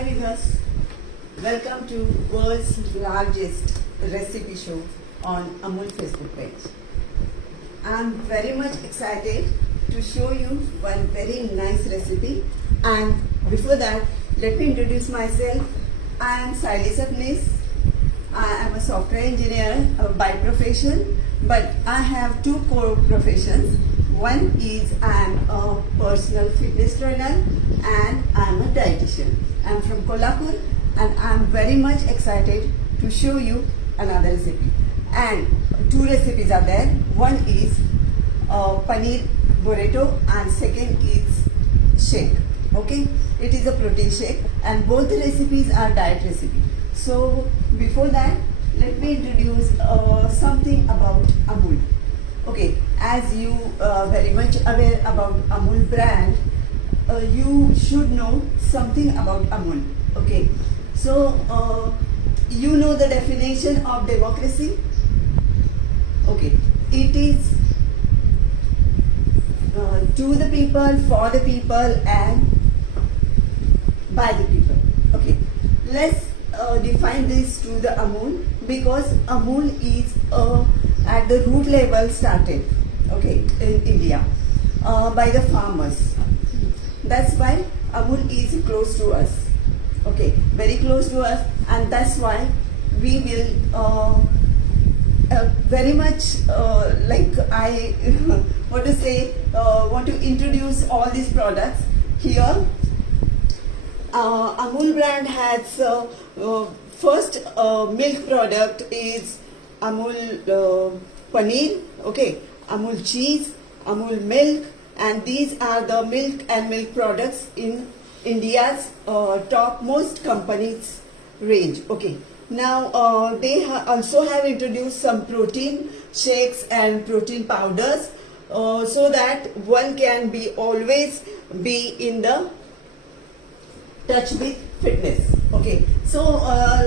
Hi viewers, welcome to world's largest recipe show on Amul Facebook page. I'm very much excited to show you one very nice recipe, and before that let me introduce myself. I am Saili Sapnis. I am a software engineer by profession, but I have two core professions. One is I am a personal fitness trainer and I am a dietitian. I am from Kolhapur and I am very much excited to show you another recipe. And two recipes are there. One is paneer burrito and second is shake. Okay, it is a protein shake and both the recipes are diet recipe. So before that, let me introduce something about Amul. Okay, as you very much aware about Amul brand, you should know something about Amul. Okay, so you know the definition of democracy. Okay, it is to the people, for the people, and by the people. Okay, let's define this to the Amul, because Amul is at the root level started, okay, in India by the farmers. That's why Amul is close to us, okay, very close to us, and that's why we will very much like I want to say, want to introduce all these products here. Amul brand has first milk product is Amul paneer, okay, Amul cheese, Amul milk, and these are the milk and milk products in India's top most companies range. Okay, now they also have introduced some protein shakes and protein powders so that one can be always be in the touch with fitness. Okay, so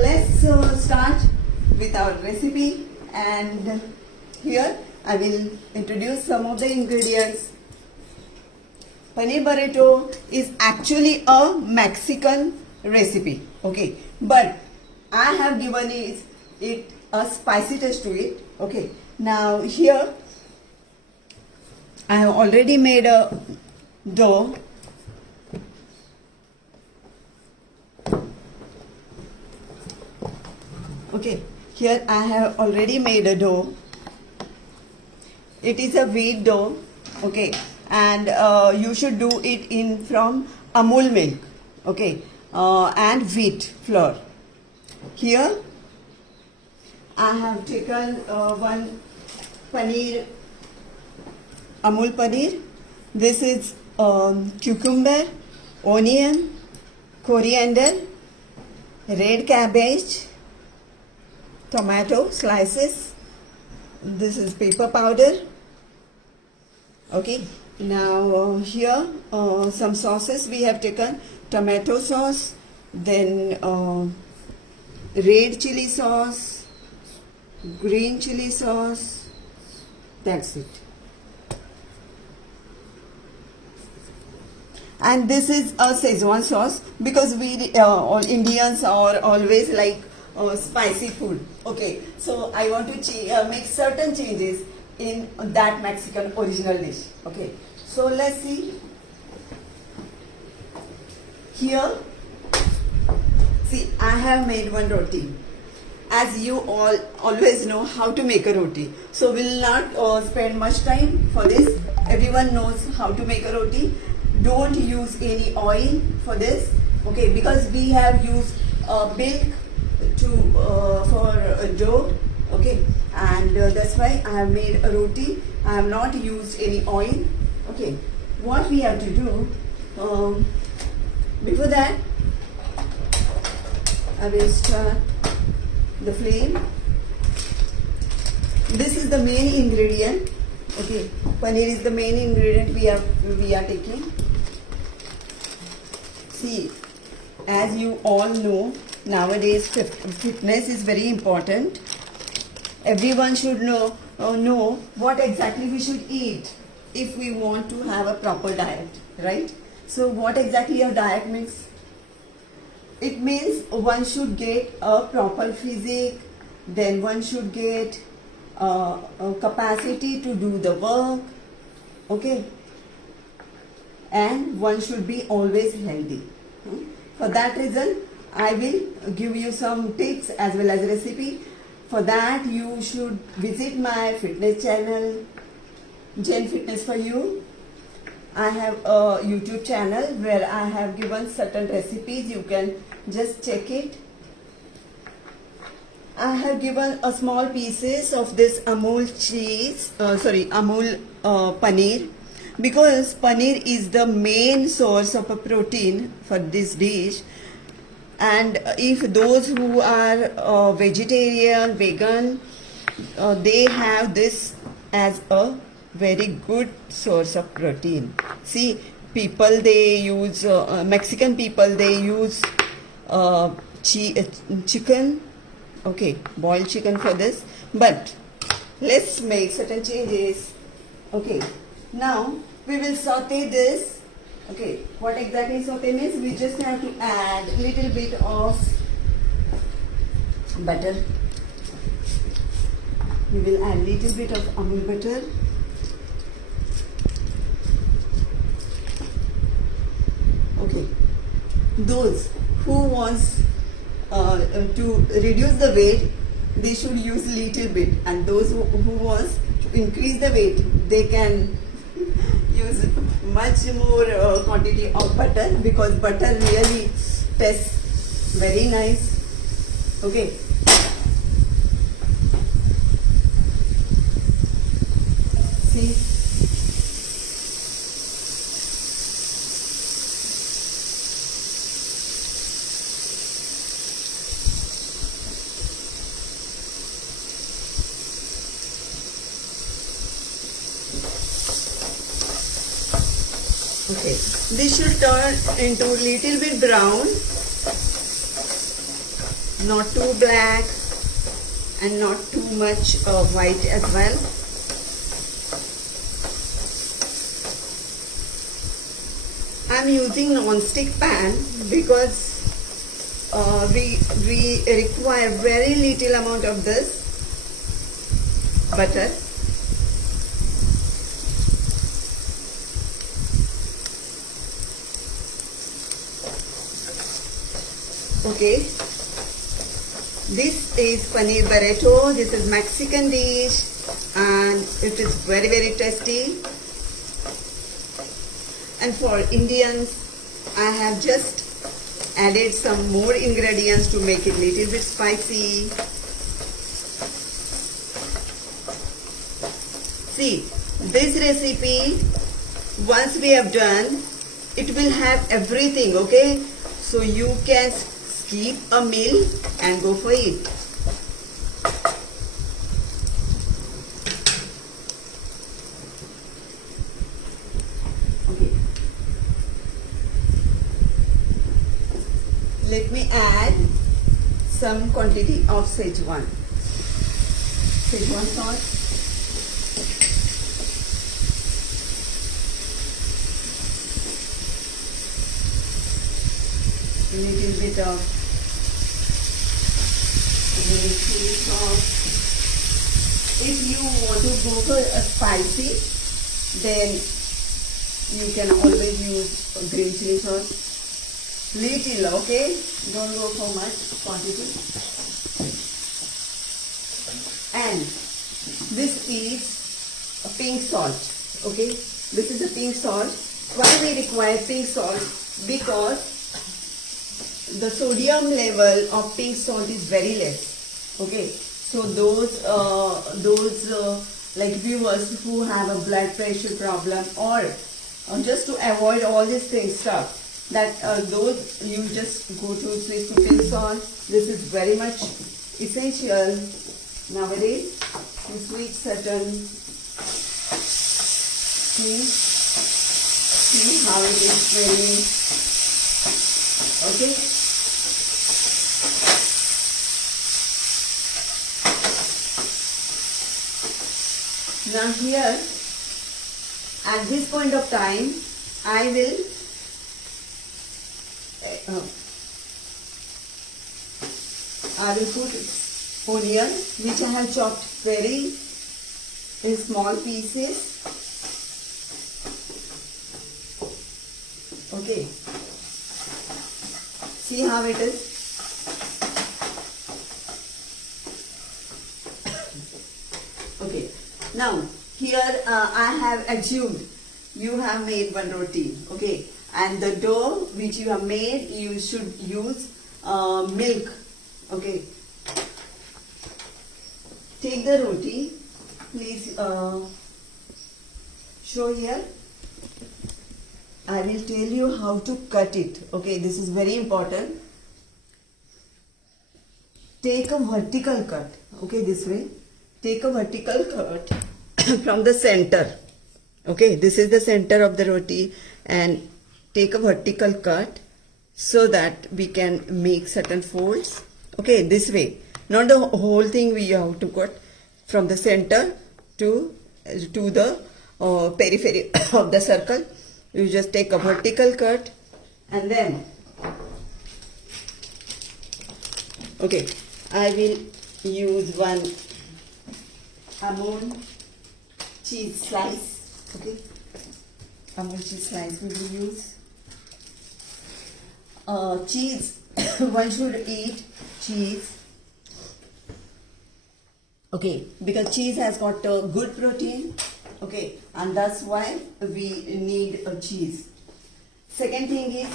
let's start with our recipe, and here I will introduce some of the ingredients. Paneer burrito is actually a Mexican recipe, okay, but I have given it a spicy taste to it. Okay, now here I have already made a dough. Okay, here I have already made a dough. It is a wheat dough, okay, and you should do it in from Amul milk, okay, and wheat flour. Here I have taken one paneer, Amul paneer. This is cucumber, onion, coriander, red cabbage, tomato slices. This is pepper powder. Okay, now here some sauces we have taken: tomato sauce, then red chili sauce, green chili sauce. That's it. And this is a Szechuan sauce, because we all Indians are always like spicy food. Okay, so I want to make certain changes in that Mexican original dish. Okay, so let's see. Here, see, I have made one roti. As you all always know how to make a roti, so we'll not spend much time for this. Everyone knows how to make a roti. Don't use any oil for this, okay, because we have used milk for dough, okay, and that's why I have made a roti. I have not used any oil. Okay, what we have to do before that, I will start the flame. This is the main ingredient. Okay, paneer is the main ingredient we are taking. See, as you all know, nowadays fitness is very important. Everyone should know what exactly we should eat if we want to have a proper diet, right? So what exactly your diet means? It means one should get a proper physique, then one should get a capacity to do the work, okay, and one should be always healthy. For that reason, I will give you some tips as well as recipe. For that, you should visit my fitness channel, Jen Fitness for You. I have a YouTube channel where I have given certain recipes. You can just check it. I have given a small pieces of this Amul cheese, Amul paneer, because paneer is the main source of a protein for this dish. And if those who are vegetarian, vegan, they have this as a very good source of protein. See, people they use Mexican people they use chicken, okay, boiled chicken for this. But let's make certain changes. Okay, now we will saute this. Okay, what exactly saute means? We just have to add a little bit of butter. We will add little bit of Amul butter. Okay, those who wants to reduce the weight, they should use little bit, and those who wants to increase the weight, they can use much more quantity of butter, because butter really tastes very nice. Okay. See. Okay, this should turn into a little bit brown, not too black and not too much white as well. I'm using non-stick pan because we require very little amount of this butter. Okay, this is paneer burrito. This is Mexican dish and it is very tasty. And for Indians, I have just added some more ingredients to make it little bit spicy. See, this recipe, once we have done, it will have everything, okay? So you can skip a meal and go for it. Okay. Let me add some quantity of Szechuan sauce. A little bit of green chili sauce. If you want to go for a spicy, then you can always use green chili sauce. Little, okay? Don't go for much quantity. And this is a pink salt, okay? This is a pink salt. Why we require pink salt? Because the sodium level of pink salt is very less. Okay, so those like viewers who have a blood pressure problem or just to avoid all these things stuff, that those you just go to switch to pink salt. This is very much essential nowadays to switch certain things. See how it is smelling. Okay. Now here, at this point of time, I will I will put onion, which I have chopped very in small pieces. Okay, see how it is. Okay, now here I have assumed you have made one roti. Okay, and the dough which you have made, you should use milk. Okay, take the roti, please show here. I will tell you how to cut it. Okay, this is very important. Take a vertical cut. Okay, this way. Take a vertical cut from the center. Okay, this is the center of the roti, and take a vertical cut so that we can make certain folds. Okay, this way. Not the whole thing we have to cut from the center to the periphery of the circle. You just take a vertical cut and then, okay, I will use one Amul cheese slice. Okay, Amul cheese slice we will use. Cheese, one should eat cheese. Okay, because cheese has got a good protein. Okay, and that's why we need a cheese. Second thing is,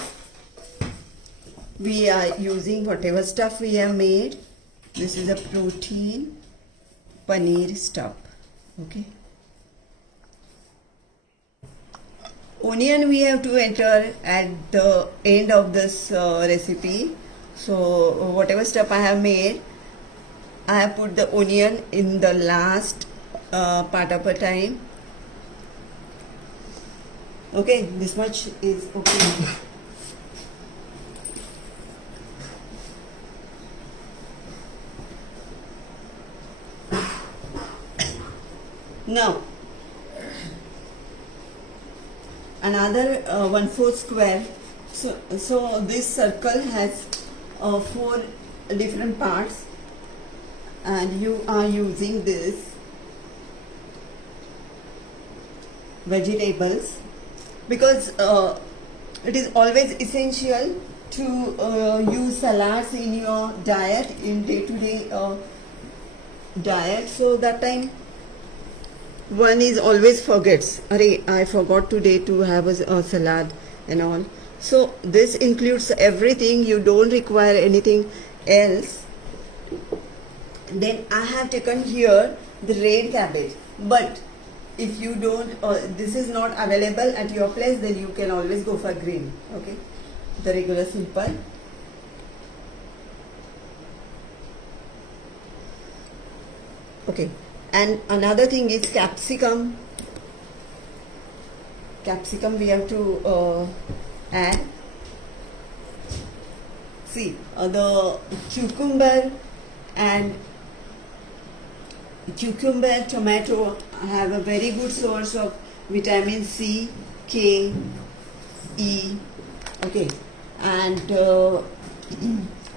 we are using whatever stuff we have made. This is a protein paneer stuff. Okay. Onion we have to enter at the end of this recipe. So whatever stuff I have made, I have put the onion in the last part of a time. Okay, this much is okay. Now, another 1/4 square. So this circle has 4 different parts, and you are using this vegetables, because it is always essential to use salads in your diet, in day-to-day diet. So that time one is always forgets, Arey, I forgot today to have a salad and all. So this includes everything. You don't require anything else. Then I have taken here the red cabbage, but if you don't, this is not available at your place, then you can always go for green. Okay, the regular simple. Okay, and another thing is capsicum. Capsicum we have to add. See, the cucumber and tomato have a very good source of vitamin C, K, E. Okay, and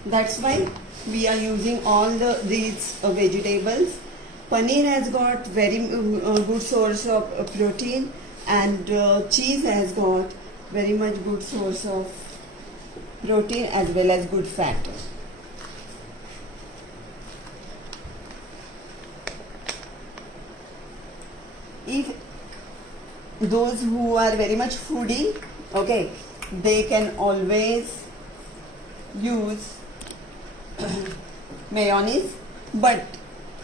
that's why we are using all these vegetables. Paneer has got very good source of protein, and cheese has got very much good source of protein as well as good fat. If those who are very much foodie, okay, they can always use mayonnaise, but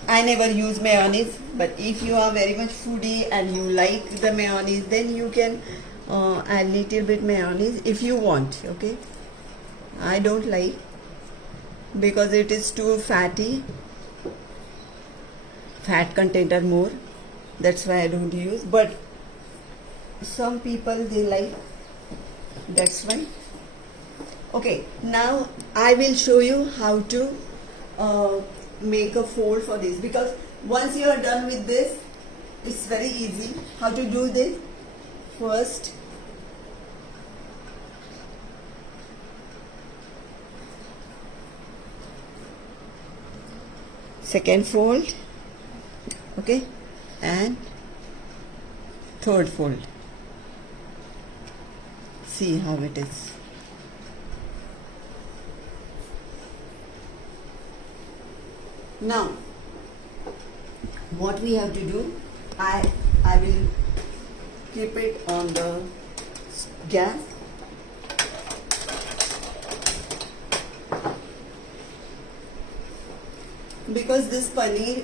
I never use mayonnaise. But if you are very much foodie and you like the mayonnaise, then you can add little bit mayonnaise if you want. Okay, I don't like, because it is too fatty, fat content are more. That's why I don't use, but some people they like, that's why. Okay, now I will show you how to make a fold for this, because once you are done with this, it's very easy how to do this. First, second fold, okay, and third fold. See how it is. Now what we have to do, I will keep it on the gas. Because this paneer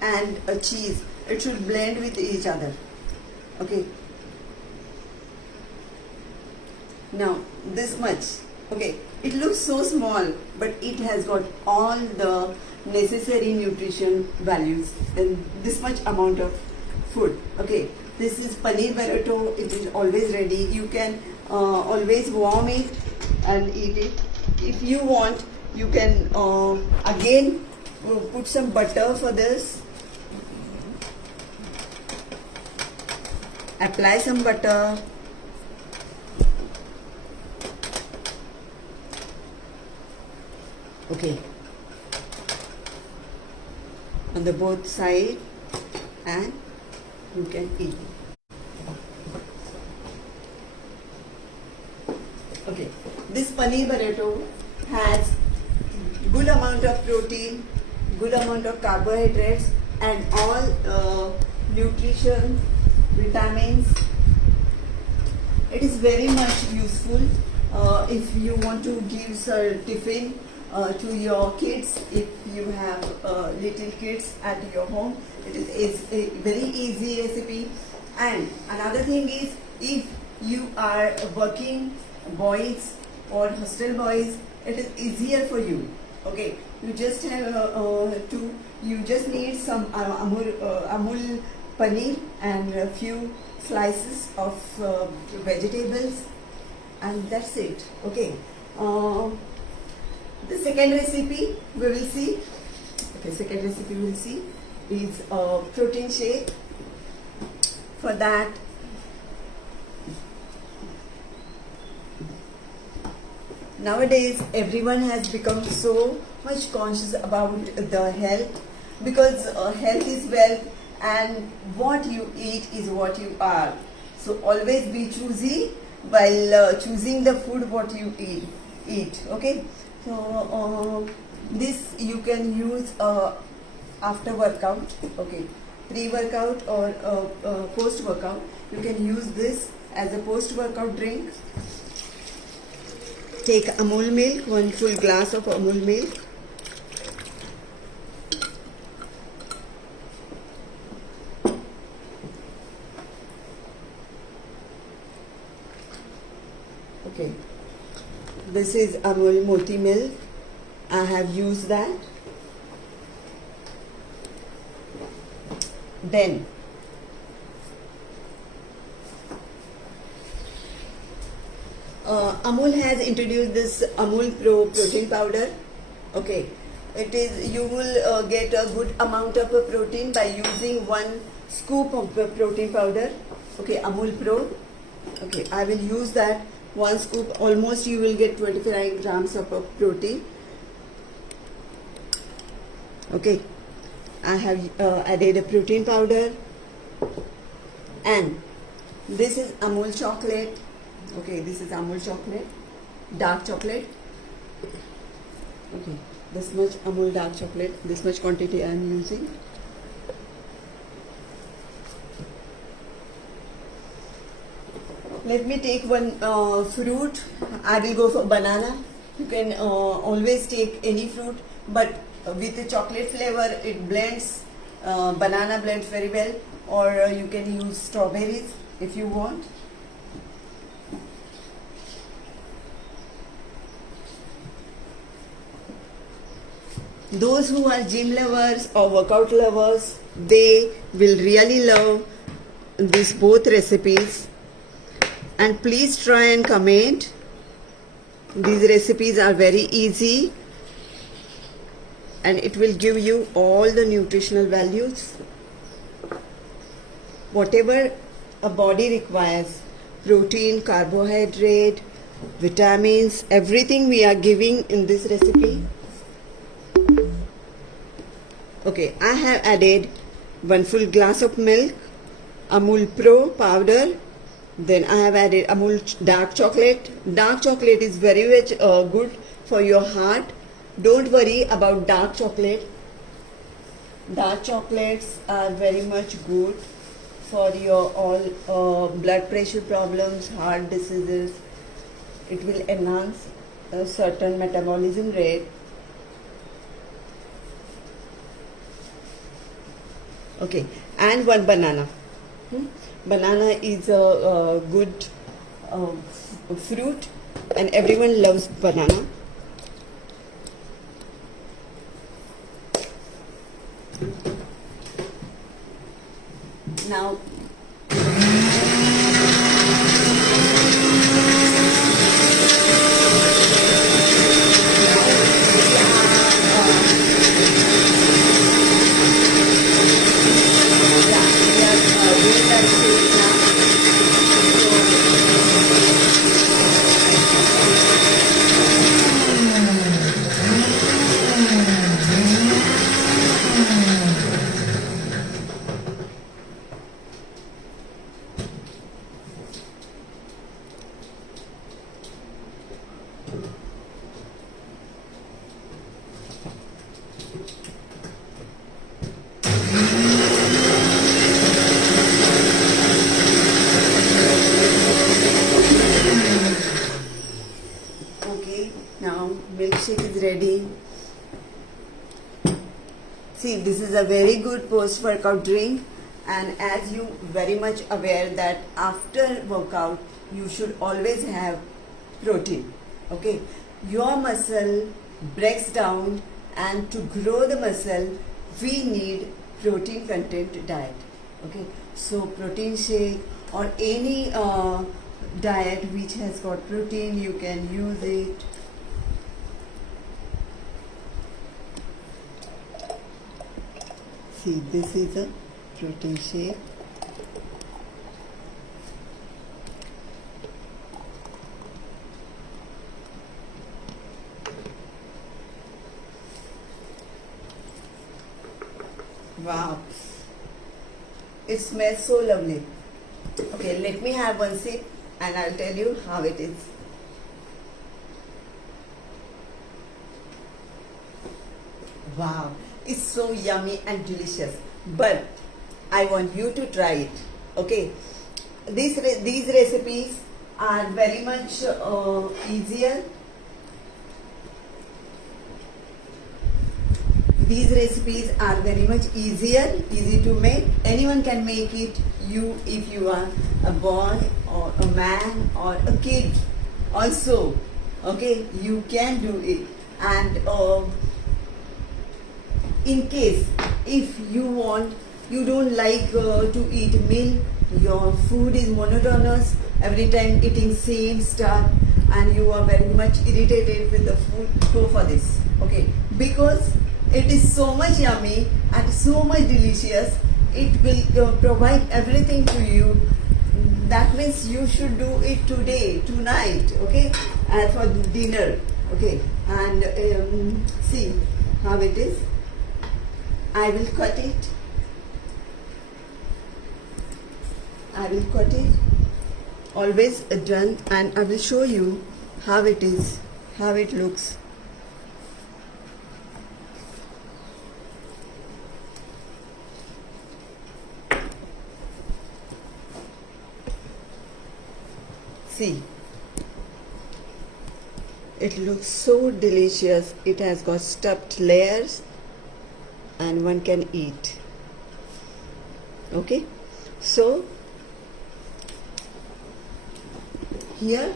and a cheese, it should blend with each other. Okay. Now this much. Okay. It looks so small, but it has got all the necessary nutrition values in this much amount of food. Okay. This is paneer burrito. It is always ready. You can always warm it and eat it. If you want, you can again put some butter for this. Apply some butter. Okay. On the both side, and you can eat. Okay. This paneer burrito has good amount of protein, good amount of carbohydrates, and all nutrition, vitamins. It is very much useful if you want to give a tiffin to your kids. If you have little kids at your home, it is a very easy recipe. And another thing is, if you are working boys or hostel boys, it is easier for you. Okay, you just have you just need some Amul paneer and a few slices of vegetables, and that's it. Okay. The second recipe we will see. Okay, second recipe we will see is protein shake. For that, nowadays everyone has become so much conscious about the health, because health is wealth, and what you eat is what you are. So always be choosy while choosing the food what you eat. Okay. So this you can use after workout. Okay, pre-workout or post-workout. You can use this as a post-workout drink. Take Amul milk, 1 full glass of Amul milk. Okay. This is Amul Moti milk. I have used that. Then Amul has introduced this Amul Pro protein powder. Okay, it is, you will get a good amount of protein by using 1 scoop of protein powder. Okay, Amul Pro. Okay, I will use that 1 scoop. Almost you will get 25 grams of protein. Okay, I have added a protein powder, and this is Amul chocolate. Okay, this is Amul chocolate, dark chocolate. Okay, this much Amul dark chocolate, this much quantity I am using. Let me take one fruit. I will go for banana. You can always take any fruit, but with the chocolate flavor, it blends. Banana blends very well, or you can use strawberries if you want. Those who are gym lovers or workout lovers, they will really love these both recipes. And please try and comment. These recipes are very easy, and it will give you all the nutritional values. Whatever a body requires, protein, carbohydrate, vitamins, everything we are giving in this recipe. Okay, I have added 1 full glass of milk, Amul Pro powder, then I have added Amul dark chocolate. Dark chocolate is very much good for your heart. Don't worry about dark chocolate. Dark chocolates are very much good for your all blood pressure problems, heart diseases. It will enhance a certain metabolism rate. Okay, and 1 banana. Banana is a good fruit, and everyone loves banana. Now, milkshake is ready. See, this is a very good post-workout drink, and as you very much aware that after workout you should always have protein. Okay, your muscle breaks down, and to grow the muscle we need protein content diet. Okay, so protein shake or any diet which has got protein, you can use it. See, this is a protein shake. Wow, it smells so lovely. Okay, let me have one sip and I'll tell you how it is. Wow, it's so yummy and delicious, but I want you to try it. Okay, these recipes are very much easier. These recipes are very much easy to make. Anyone can make it. If you are a boy or a man or a kid also, okay, you can do it. And in case if you don't like to eat meal, your food is monotonous, every time eating same stuff, and you are very much irritated with the food, go for this. Okay, because it is so much yummy and so much delicious. It will provide everything to you. That means you should do it today, tonight, okay, and for dinner. Okay, and see how it is. I will cut it. I will cut it. Always done, and I will show you how it is, how it looks. See, it looks so delicious. It has got stuffed layers and one can eat. Okay, so here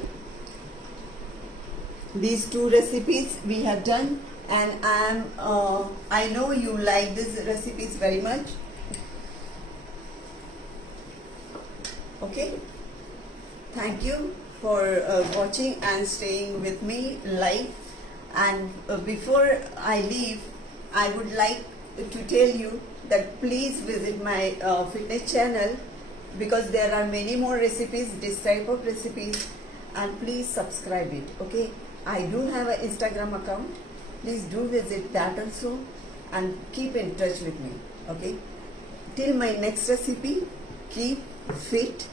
these two recipes we have done, and I know you like these recipes very much. Okay, thank you for watching and staying with me live. And before I leave, I would like to tell you that please visit my fitness channel, because there are many more recipes, this type of recipes, and please subscribe it. Okay, I do have an Instagram account, please do visit that also. and keep in touch with me. Okay. Till my next recipe, keep fit,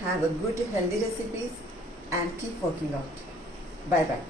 have a good healthy recipes, and keep working out. Bye bye.